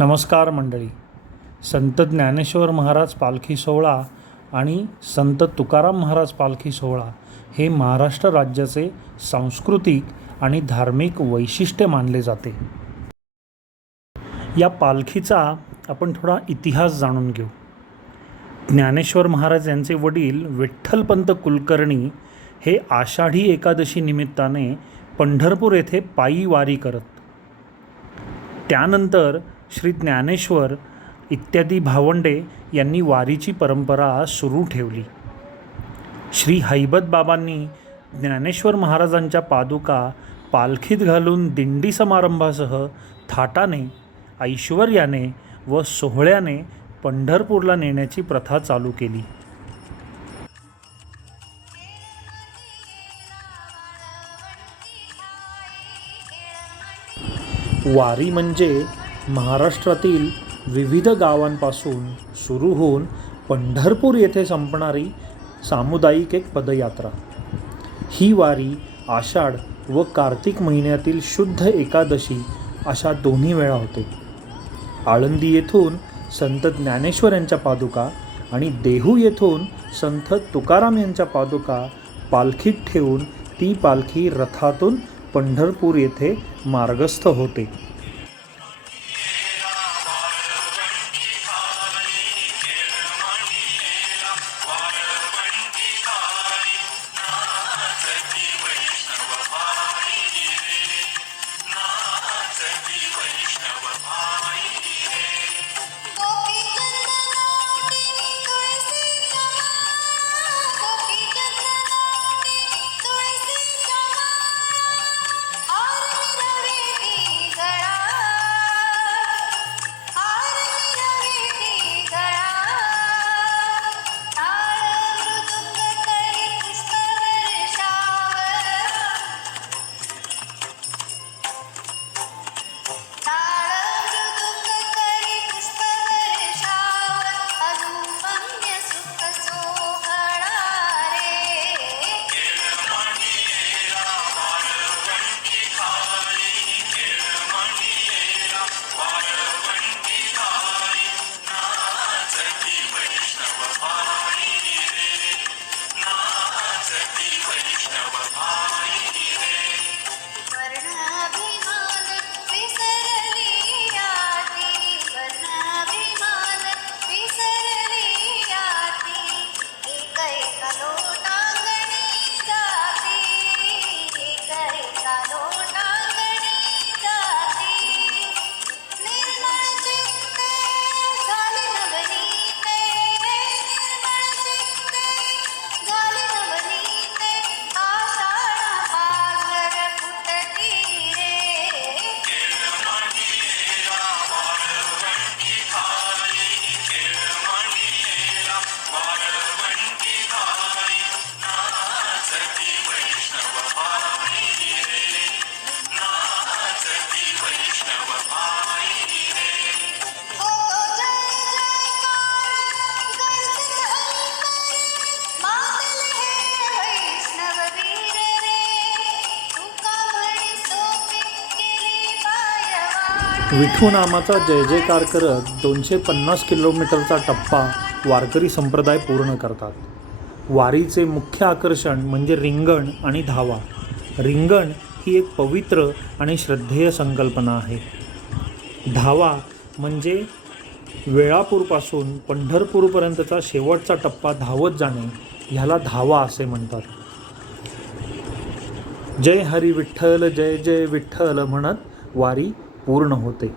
नमस्कार मंडळी. संत ज्ञानेश्वर महाराज पालखी सोहळा आणि संत तुकाराम महाराज पालखी सोहळा हे महाराष्ट्र राज्याचे सांस्कृतिक आणि धार्मिक वैशिष्ट्य मानले जाते. या पालखीचा आपण थोडा इतिहास जाणून घेऊ. ज्ञानेश्वर महाराज यांचे वडील विठ्ठलपंत कुलकर्णी हे आषाढी एकादशी निमित्ताने पंढरपूर येथे पायी वारी करत. त्यानंतर श्री ज्ञानेश्वर इत्यादी भावंडे यांनी वारीची परंपरा सुरू ठेवली. श्री हैबत बाबांनी ज्ञानेश्वर महाराजांच्या पादुका पालखीत घालून दिंडी समारंभासह थाटाने ऐश्वर्याने व सोहळ्याने पंढरपूरला नेण्याची प्रथा चालू केली. वारी म्हणजे महाराष्ट्रातील विविध गावांपासून सुरू होऊन पंढरपूर येथे संपणारी सामुदायिक एक पदयात्रा. ही वारी आषाढ व कार्तिक महिन्यातील शुद्ध एकादशी अशा दोन्ही वेळा होते. आळंदी येथून संत ज्ञानेश्वर यांच्या पादुका आणि देहू येथून संत तुकाराम यांच्या पादुका पालखीत ठेवून ती पालखी रथातून पंढरपूर येथे मार्गस्थ होते. Krishna, Hare विठू नामाचा जय जयकार करत दोनशे पन्नास किलोमीटरचा टप्पा वारकरी संप्रदाय पूर्ण करतात. वारीचे मुख्य आकर्षण म्हणजे रिंगण आणि धावा. रिंगण ही एक पवित्र आणि श्रद्धेय संकल्पना आहे. धावा म्हणजे वेळापूरपासून पंढरपूरपर्यंतचा शेवटचा टप्पा धावत जाणे ह्याला धावा असे म्हणतात. जय हरी विठ्ठल जय जय विठ्ठल म्हणत वारी पूर्ण होते.